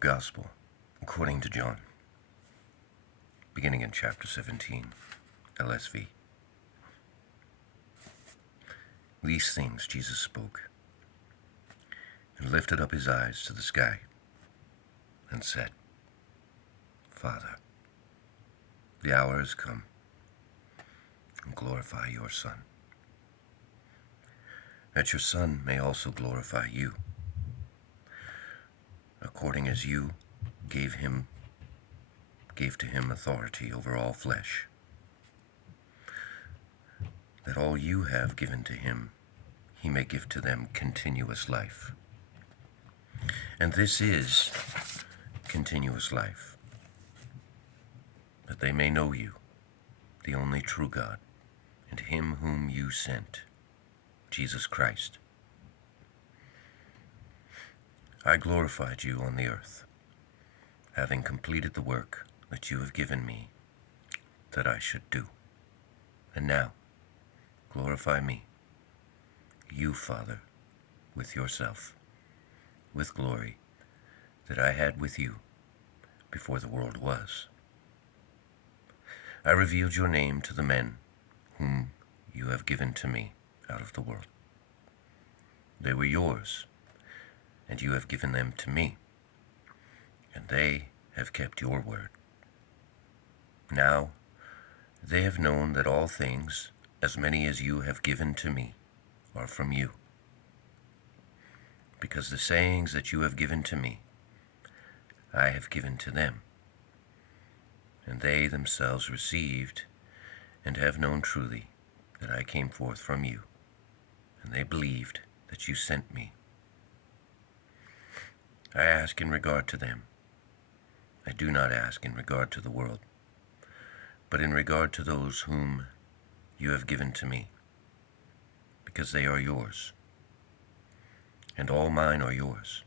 Gospel according to John, beginning in chapter 17, LSV. These things Jesus spoke, and lifted up his eyes to the sky, and said, Father, the hour has come, and glorify your Son, that your Son may also glorify you, according as you gave to him authority over all flesh, that all you have given to him, he may give to them continuous life. And this is continuous life, that they may know you, the only true God, and him whom you sent, Jesus Christ. I glorified you on the earth, having completed the work that you have given me that I should do. And now, glorify me, you, Father, with yourself, with glory that I had with you before the world was. I revealed your name to the men whom you have given to me out of the world. They were yours, and you have given them to me, and they have kept your word. Now they have known that all things, as many as you have given to me, are from you. Because the sayings that you have given to me, I have given to them, and they themselves received and have known truly that I came forth from you, and they believed that you sent me. I ask in regard to them. I do not ask in regard to the world, but in regard to those whom you have given to me, because they are yours. And all mine are yours,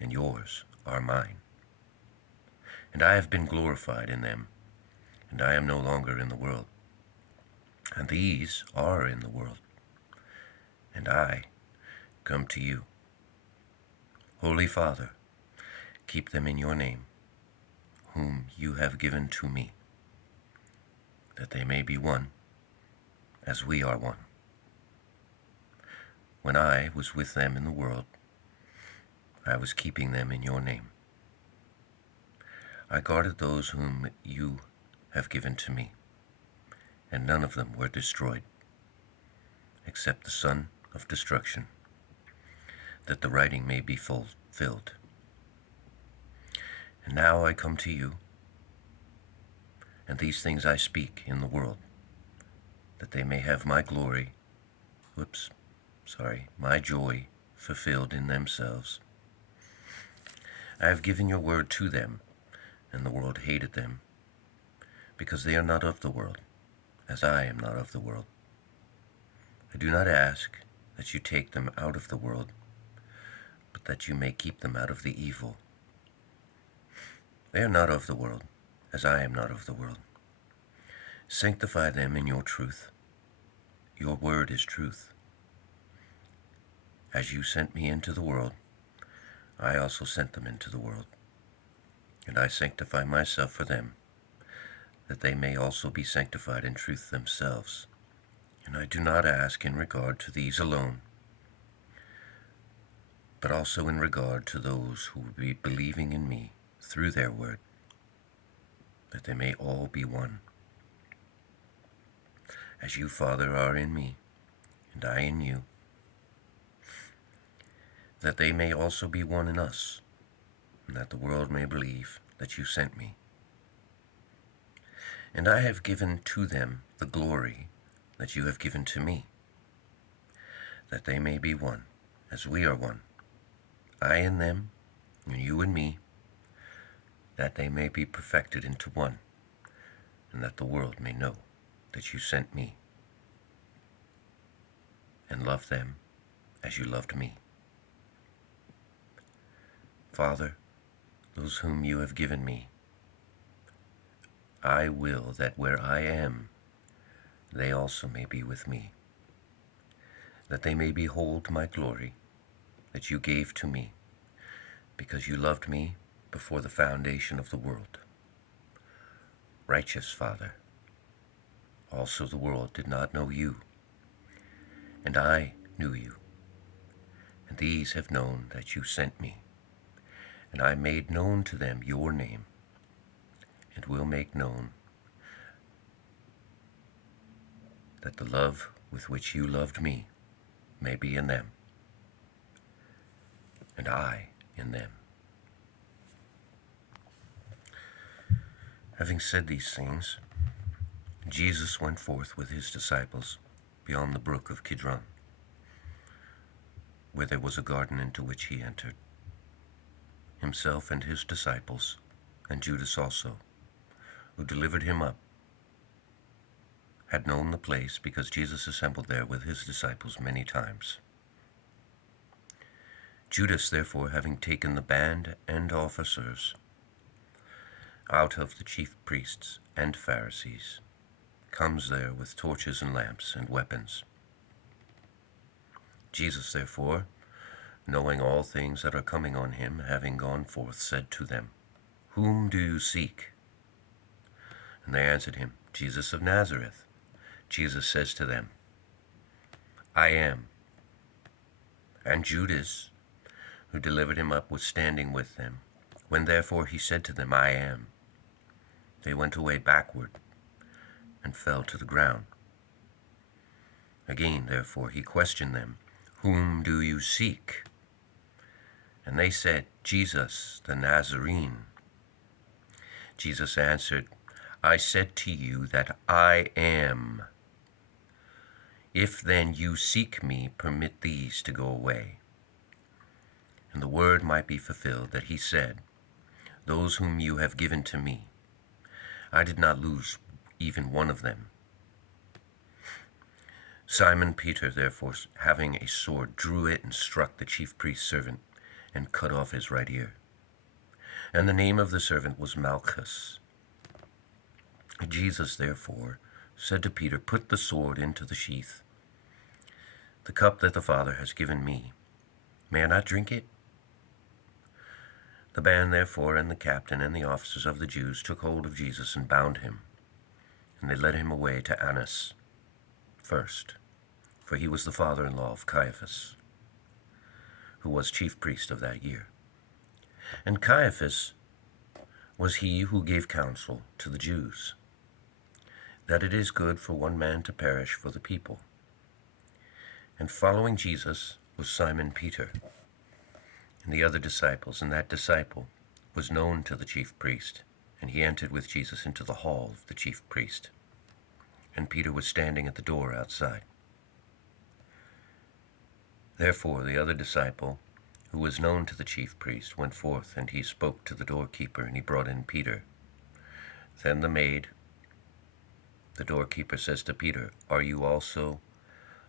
and yours are mine. And I have been glorified in them, and I am no longer in the world, and these are in the world, and I come to you. Holy Father, keep them in your name, whom you have given to me, that they may be one, as we are one. When I was with them in the world, I was keeping them in your name. I guarded those whom you have given to me, and none of them were destroyed, except the son of destruction, that the writing may be fulfilled. And now I come to you, and these things I speak in the world, that they may have my my joy fulfilled in themselves. I have given your word to them, and the world hated them, because they are not of the world, as I am not of the world. I do not ask that you take them out of the world, but that you may keep them out of the evil. They are not of the world, as I am not of the world. Sanctify them in your truth. Your word is truth. As you sent me into the world, I also sent them into the world. And I sanctify myself for them, that they may also be sanctified in truth themselves. And I do not ask in regard to these alone, but also in regard to those who will be believing in me through their word, that they may all be one. As you, Father, are in me, and I in you, that they may also be one in us, and that the world may believe that you sent me. And I have given to them the glory that you have given to me, that they may be one, as we are one, I in them, and you in me, that they may be perfected into one, and that the world may know that you sent me, and love them as you loved me. Father, those whom you have given me, I will that where I am, they also may be with me, that they may behold my glory that you gave to me, because you loved me before the foundation of the world. Righteous Father, also the world did not know you, and I knew you, and these have known that you sent me, and I made known to them your name, and will make known that the love with which you loved me may be in them, and I in them. Having said these things, Jesus went forth with his disciples beyond the brook of Kidron, where there was a garden into which he entered. Himself and his disciples, and Judas also, who delivered him up, had known the place because Jesus assembled there with his disciples many times. Judas, therefore, having taken the band and officers out of the chief priests and Pharisees, comes there with torches and lamps and weapons. Jesus, therefore, knowing all things that are coming on him, having gone forth, said to them, Whom do you seek? And they answered him, Jesus of Nazareth. Jesus says to them, I am. And Judas, who delivered him up, was standing with them. When therefore he said to them, I am, they went away backward and fell to the ground. Again, therefore, he questioned them, Whom do you seek? And they said, Jesus the Nazarene. Jesus answered, I said to you that I am. If then you seek me, permit these to go away. And the word might be fulfilled that he said, Those whom you have given to me, I did not lose even one of them. Simon Peter, therefore, having a sword, drew it and struck the chief priest's servant, and cut off his right ear. And the name of the servant was Malchus. Jesus, therefore, said to Peter, Put the sword into the sheath. The cup that the Father has given me, may I not drink it? The band, therefore, and the captain and the officers of the Jews took hold of Jesus and bound him. And they led him away to Annas first, for he was the father-in-law of Caiaphas, who was chief priest of that year. And Caiaphas was he who gave counsel to the Jews, that it is good for one man to perish for the people. And following Jesus was Simon Peter, and the other disciples, and that disciple was known to the chief priest, and he entered with Jesus into the hall of the chief priest. And Peter was standing at the door outside. Therefore the other disciple, who was known to the chief priest, went forth, and he spoke to the doorkeeper, and he brought in Peter. Then the maid, the doorkeeper, says to Peter, Are you also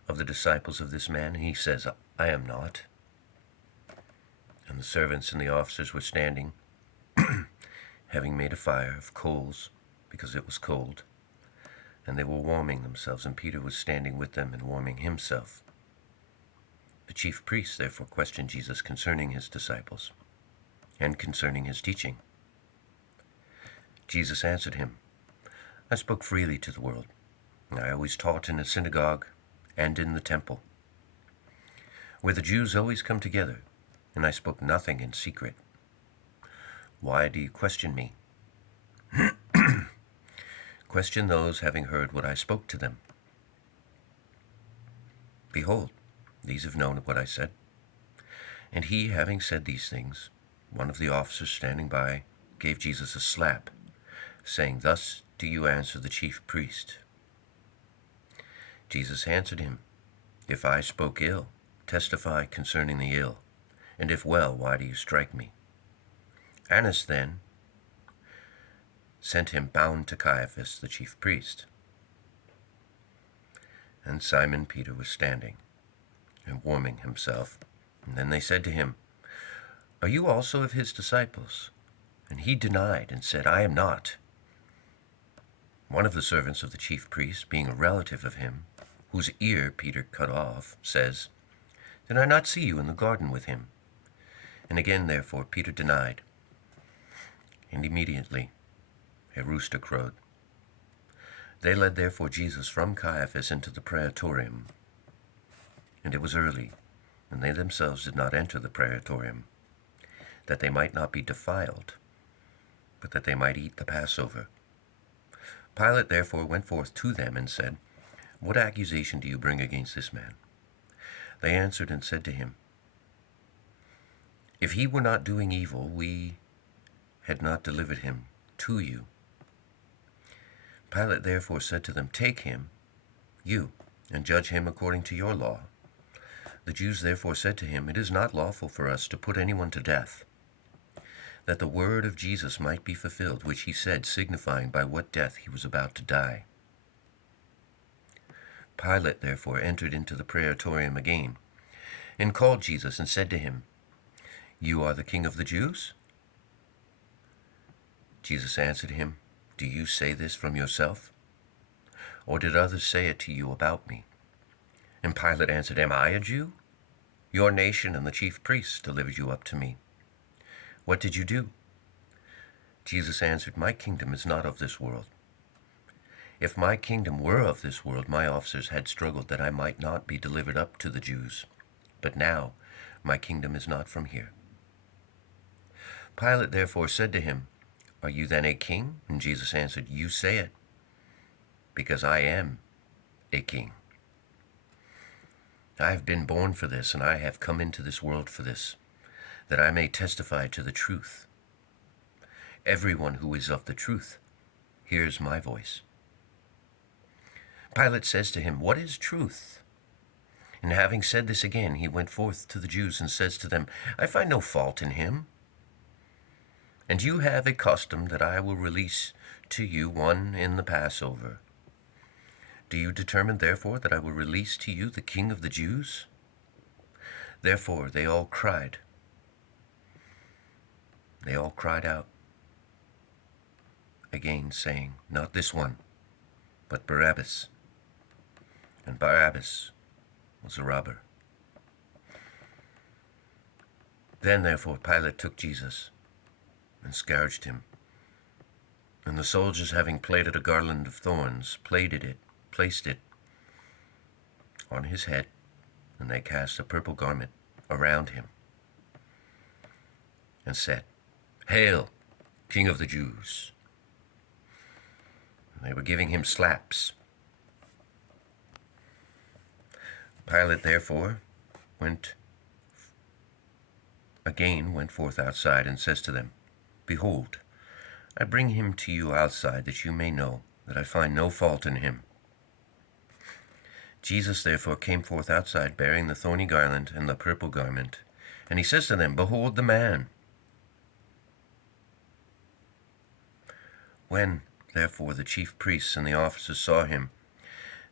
of the disciples of this man? And he says, I am not. And the servants and the officers were standing, having made a fire of coals, because it was cold, and they were warming themselves, and Peter was standing with them and warming himself. The chief priests therefore questioned Jesus concerning his disciples, and concerning his teaching. Jesus answered him, I spoke freely to the world. I always taught in the synagogue and in the temple, where the Jews always come together, and I spoke nothing in secret. Why do you question me? Question those having heard what I spoke to them. Behold, these have known what I said. And he, having said these things, one of the officers standing by gave Jesus a slap, saying, Thus do you answer the chief priest. Jesus answered him, If I spoke ill, testify concerning the ill, and if well, why do you strike me? Annas then sent him bound to Caiaphas, the chief priest. And Simon Peter was standing and warming himself. And then they said to him, Are you also of his disciples? And he denied and said, I am not. One of the servants of the chief priest, being a relative of him, whose ear Peter cut off, says, Did I not see you in the garden with him? And again, therefore, Peter denied, And immediately a rooster crowed. They led therefore Jesus from Caiaphas into the praetorium. And it was early, and they themselves did not enter the praetorium, that they might not be defiled, but that they might eat the Passover. Pilate therefore went forth to them and said, What accusation do you bring against this man? They answered and said to him, If he were not doing evil, we had not delivered him to you. Pilate therefore said to them, Take him, you, and judge him according to your law. The Jews therefore said to him, It is not lawful for us to put anyone to death, that the word of Jesus might be fulfilled, which he said, signifying by what death he was about to die. Pilate therefore entered into the praetorium again, and called Jesus, and said to him, You are the king of the Jews? Jesus answered him, Do you say this from yourself? Or did others say it to you about me? And Pilate answered, Am I a Jew? Your nation and the chief priests delivered you up to me. What did you do? Jesus answered, My kingdom is not of this world. If my kingdom were of this world, my officers had struggled that I might not be delivered up to the Jews. But now my kingdom is not from here. Pilate therefore said to him, Are you then a king? And Jesus answered, You say it, because I am a king. I have been born for this, and I have come into this world for this, that I may testify to the truth. Everyone who is of the truth hears my voice. Pilate says to him, What is truth? And having said this again, he went forth to the Jews and says to them, I find no fault in him. And you have a custom that I will release to you one in the Passover. Do you determine, therefore, that I will release to you the King of the Jews? Therefore they all cried out again, saying, Not this one, but Barabbas. And Barabbas was a robber. Then therefore Pilate took Jesus and scourged him. And the soldiers, having plaited a garland of thorns, placed it on his head, and they cast a purple garment around him, and said, Hail, King of the Jews! And they were giving him slaps. Pilate therefore went forth outside, and says to them, Behold, I bring him to you outside, that you may know that I find no fault in him. Jesus therefore came forth outside, bearing the thorny garland and the purple garment. And he says to them, Behold the man. When therefore the chief priests and the officers saw him,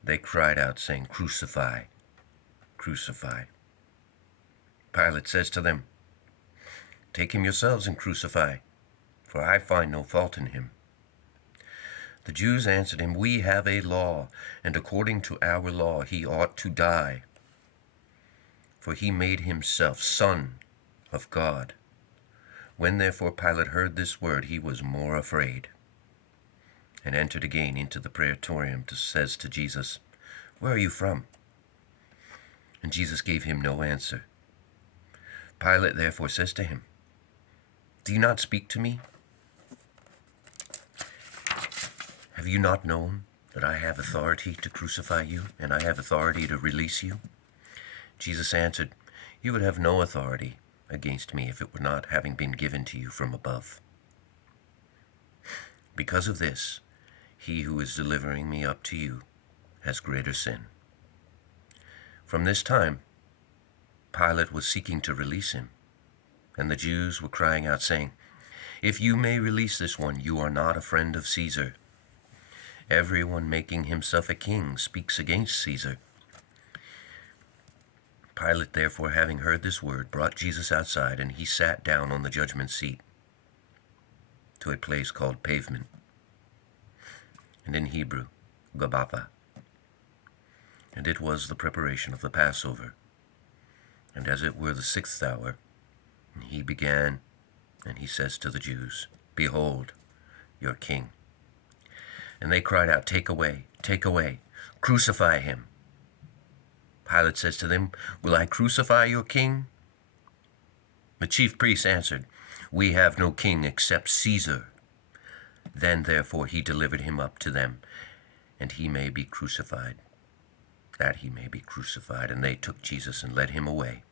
they cried out, saying, Crucify, crucify. Pilate says to them, Take him yourselves and crucify, for I find no fault in him. The Jews answered him, We have a law, and according to our law he ought to die, for he made himself Son of God. When therefore Pilate heard this word, he was more afraid, and entered again into the praetorium, says to Jesus, Where are you from? And Jesus gave him no answer. Pilate therefore says to him, Do you not speak to me? Have you not known that I have authority to crucify you, and I have authority to release you? Jesus answered, You would have no authority against me if it were not having been given to you from above. Because of this, he who is delivering me up to you has greater sin. From this time, Pilate was seeking to release him, and the Jews were crying out, saying, If you may release this one, you are not a friend of Caesar. Everyone making himself a king speaks against Caesar. Pilate, therefore, having heard this word, brought Jesus outside, and he sat down on the judgment seat, to a place called Pavement, and in Hebrew, Gabbatha. And it was the preparation of the Passover, and as it were the 6th hour, he began, and he says to the Jews, Behold, your king. And they cried out, take away, crucify him. Pilate says to them, will I crucify your king? The chief priests answered, we have no king except Caesar. Then therefore he delivered him up to them, and he may be crucified, that he may be crucified. And they took Jesus and led him away.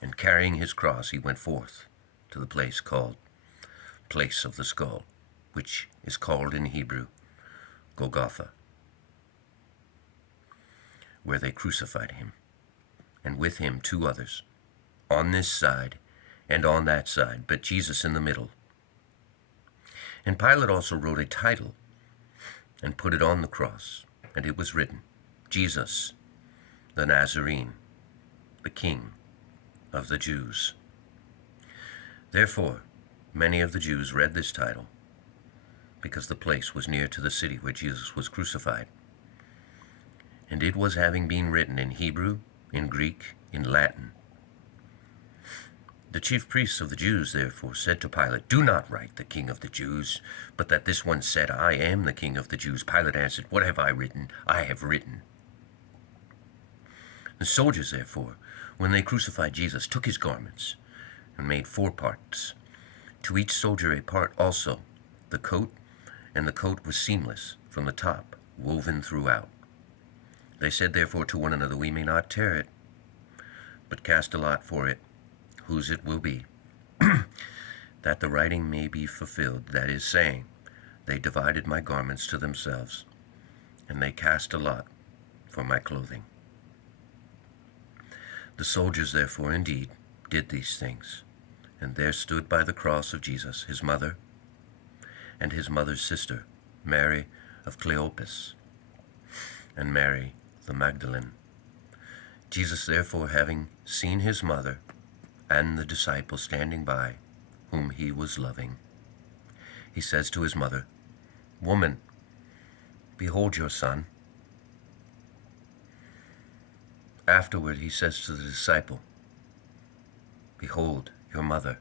And carrying his cross, he went forth to the place called Place of the Skull, which is called in Hebrew Golgotha, where they crucified him, and with him 2 others, on this side and on that side, but Jesus in the middle. And Pilate also wrote a title and put it on the cross, and it was written, Jesus, the Nazarene, the King of the Jews. Therefore, many of the Jews read this title, because the place was near to the city where Jesus was crucified. And it was having been written in Hebrew, in Greek, in Latin. The chief priests of the Jews therefore said to Pilate, do not write the King of the Jews, but that this one said, I am the King of the Jews. Pilate answered, what have I written? I have written. The soldiers therefore, when they crucified Jesus, took his garments and made 4 parts, to each soldier a part also, the coat, and the coat was seamless from the top, woven throughout. They said therefore to one another, we may not tear it, but cast a lot for it, whose it will be, that the writing may be fulfilled, that is saying, they divided my garments to themselves, and they cast a lot for my clothing. The soldiers therefore indeed did these things, and there stood by the cross of Jesus his mother, and his mother's sister, Mary of Cleopas, and Mary the Magdalene. Jesus therefore, having seen his mother and the disciple standing by, whom he was loving, he says to his mother, woman, behold your son. Afterward he says to the disciple, behold your mother.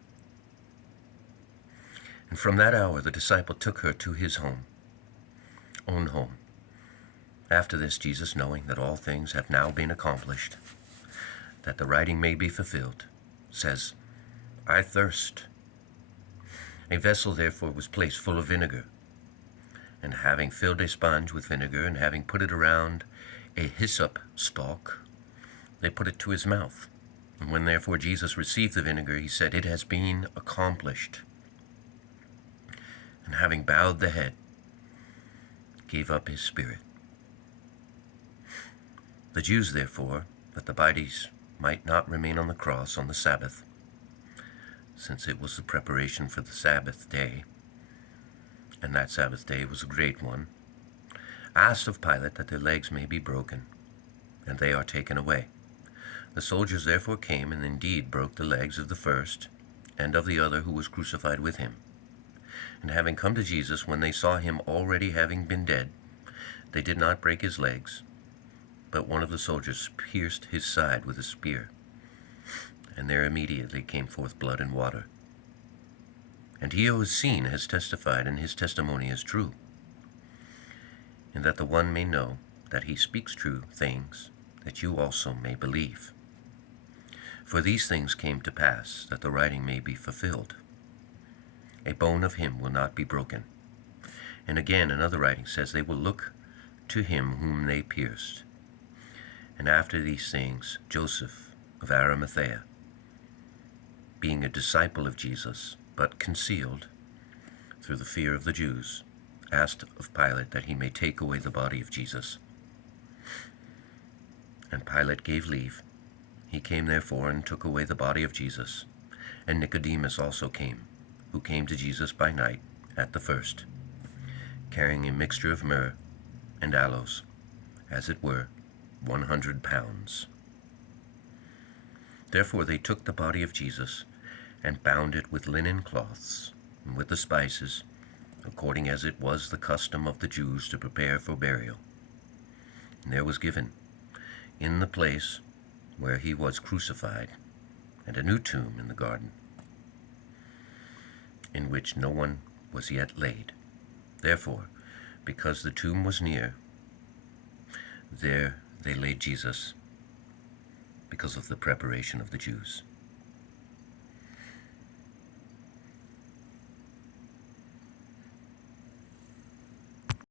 And from that hour the disciple took her to his own home. After this, Jesus, knowing that all things have now been accomplished, that the writing may be fulfilled, says, I thirst. A vessel therefore was placed full of vinegar, and having filled a sponge with vinegar, and having put it around a hyssop stalk, they put it to his mouth. And when therefore Jesus received the vinegar, he said, it has been accomplished. And having bowed the head, gave up his spirit. The Jews therefore, that the bodies might not remain on the cross on the Sabbath, since it was the preparation for the Sabbath day, and that Sabbath day was a great one, asked of Pilate that their legs may be broken, and they are taken away. The soldiers therefore came, and indeed broke the legs of the first, and of the other who was crucified with him. And having come to Jesus, when they saw him already having been dead, they did not break his legs, but one of the soldiers pierced his side with a spear, and there immediately came forth blood and water. And he who has seen has testified, and his testimony is true, and that the one may know that he speaks true things, that you also may believe. For these things came to pass, that the writing may be fulfilled. A bone of him will not be broken. And again another writing says, they will look to him whom they pierced. And after these things, Joseph of Arimathea, being a disciple of Jesus, but concealed through the fear of the Jews, asked of Pilate that he may take away the body of Jesus. And Pilate gave leave. He came therefore and took away the body of Jesus. And Nicodemus also came, who came to Jesus by night at the first, carrying a mixture of myrrh and aloes, as it were, 100 pounds. Therefore they took the body of Jesus, and bound it with linen cloths, and with the spices, according as it was the custom of the Jews to prepare for burial. And there was given, in the place where he was crucified, and a new tomb in the garden, in which no one was yet laid. Therefore, because the tomb was near, there they laid Jesus, because of the preparation of the Jews.